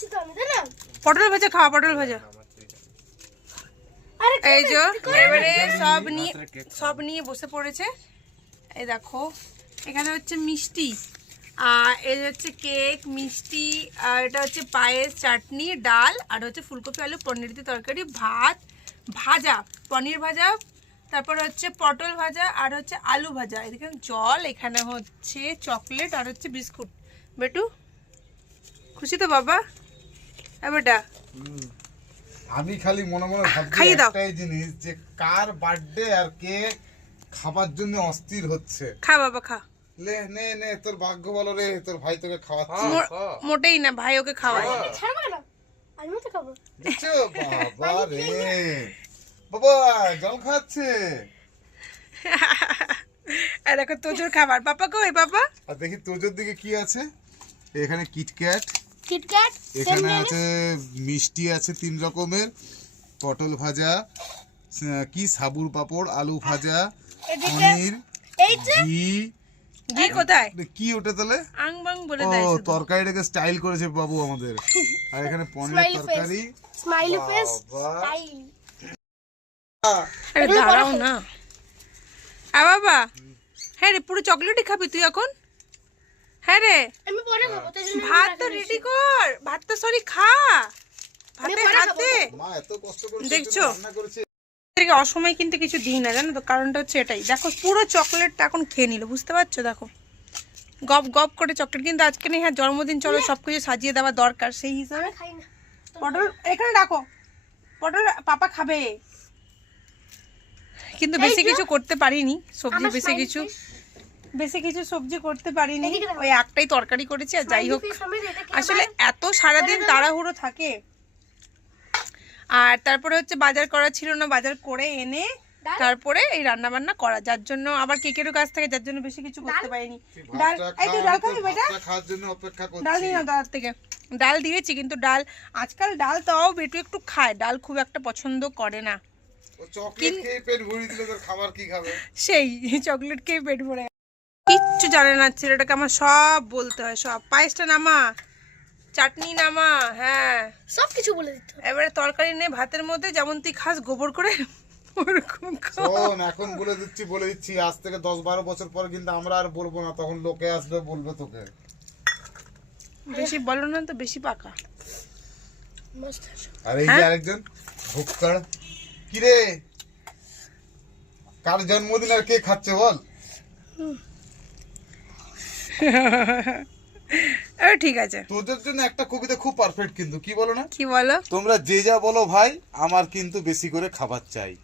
খাচ্ছি তো আমি তাই না? পটল ভাজা খাওয়া পটল ভাজা। আরে এই যে এবারে সব নিয়ে সব নিয়ে বসে পড়েছে। এই দেখো এখানে হচ্ছে মিষ্টি আর এই হচ্ছে কেক মিষ্টি আর এটা হচ্ছে পায়েস চাটনি ডাল আর হচ্ছে ফুলকপি আলু পনির দিয়ে তরকারি ভাত ভাজা পনির ভাজা তারপর হচ্ছে পটল ভাজা আর হচ্ছে আলু ভাজা। এদিকে জল এখানে হচ্ছে চকলেট আর হচ্ছে বিস্কুট। বেটু খুশি তো বাবা? বেটা আমি খালি মনে মনে ভাবছি। একটাই জিনিস যে কার বার্থডে আর কে খাবার জন্য অস্থির হচ্ছে। খা বাবা খা। লে নে নে তোর ভাগ্য বলো রে তোর ভাই তোকে খাওয়াচ্ছে। মোটেই না ভাই ওকে খাওয়ায়। ছাড়বে না আমি তো খাব। দেখছ বাবা রে। বাবা জল খাচ্ছে। আর দেখো তোজোর খাবার। পাপা কই পাপা? আর দেখি তোজোর দিকে কি আছে? এখানে কিটক্যাট কিটক্যাট এখানে আছে মিষ্টি আছে তিন রকমের পটল ভাজা কি সাবুর পাপড় আলু ভাজা পনির এই ঘি। ঘি কোথায়? কি ওটা তাহলে? আং বাং বলে ও দেয় শুধু। তরকারিটাকে স্টাইল করেছে বাবু আমাদের। আর এখানে face. তরকারি। স্মাইলি ফেস স্টাইল আরে দাঁড়াও না। আ বাবা। হ্যাঁ রে পুরো চকলেটই খাবি তুই এখন? হ্যাঁ রে। আমি পরে খাব তাই জন্য ভাত তো রেডি কর। ভাত তো সরি খা। ভাতে হাতে। মা এত কষ্ট করে দেখছ? অসময় কিন্তু কিছু দিই না জানো তো? কারণটা হচ্ছে এটাই। দেখো পুরো চকলেটটা এখন খেয়ে নিল বুঝতে পারছ? দেখো। গপ গপ করে চকলেট। কিন্তু আজকে নেই হ্যাঁ জন্মদিন চলো সব কিছু সাজিয়ে দেওয়া দরকার। সেই হিসাবে পটল এখানে রাখো। পটল পাপা খাবে। কিন্তু বেশি কিছু করতে পারিনি সবজি বেশি কিছু। বেশি কিছু সবজি করতে পারিনি। ওই একটাই তরকারি করেছি আর যাই হোক আসলে এত সারাদিন তাড়াহুড়ো থাকে। আর তারপরে হচ্ছে বাজার করা ছিল না বাজার করে এনে তারপরে এই রান্না বান্না করা যার জন্য আবার কেকেরও কাছ থেকে যার জন্য বেশি কিছু করতে ডাল? পারিনি। ডাল এই তো ডাল খাবি বেটা খাওয়ার জন্য অপেক্ষা করছি। দিই না দাদার থেকে। ডাল দিয়েছি কিন্তু ডাল আজকাল ডাল তাও বেটু একটু খায় ডাল খুব একটা পছন্দ করে না। ও চকলেট খেয়ে পেট ভরিয়ে দিলে তোর খাবার কি খাবে? সেই চকলেট খেয়ে পেট ভরে। কিচ্ছু জানে না ছেলেটাকে আমার সব বলতে হয় সব। পায়েসটা নামা চাটনি নামা হ্যাঁ। সব কিছু বলে দিতে। এবারে তরকারি নে ভাতের মধ্যে যেমন তুই খাস গোবর করে ওরকম। শোন এখন বলে দিচ্ছি বলে দিচ্ছি আজ থেকে দশ বারো বছর পর কিন্তু আমরা আর বলব না তখন লোকে আসবে বলবে তোকে। বেশি বলো না তো বেশি পাকা। আর এই যে হ্যাঁ? আরেকজন ভুক্কড় কি রে কার জন্মদিন আর কে খাচ্ছে বল? ও ঠিক আছে। তোদের জন্য একটা কবিতা খুব পারফেক্ট কিন্তু কি বলো না? কি বলো? তোমরা যে যা বলো ভাই আমার কিন্তু বেশি করে খাবার চাই।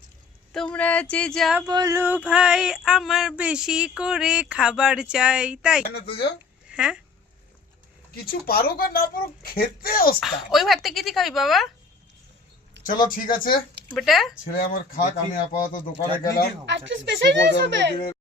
তোমরা যে যা বলো ভাই আমার বেশি করে খাবার চাই তাই। হ্যাঁ? কিছু পারো আর না পারো খেতে ওস্তাদ। ওই ভাতটা কি খাবি বাবা? চলো ঠিক আছে। বেটা? ছেলে আমার খাক আমি আপাতত দোকানে গেলাম। আজকে স্পেশাল হবে।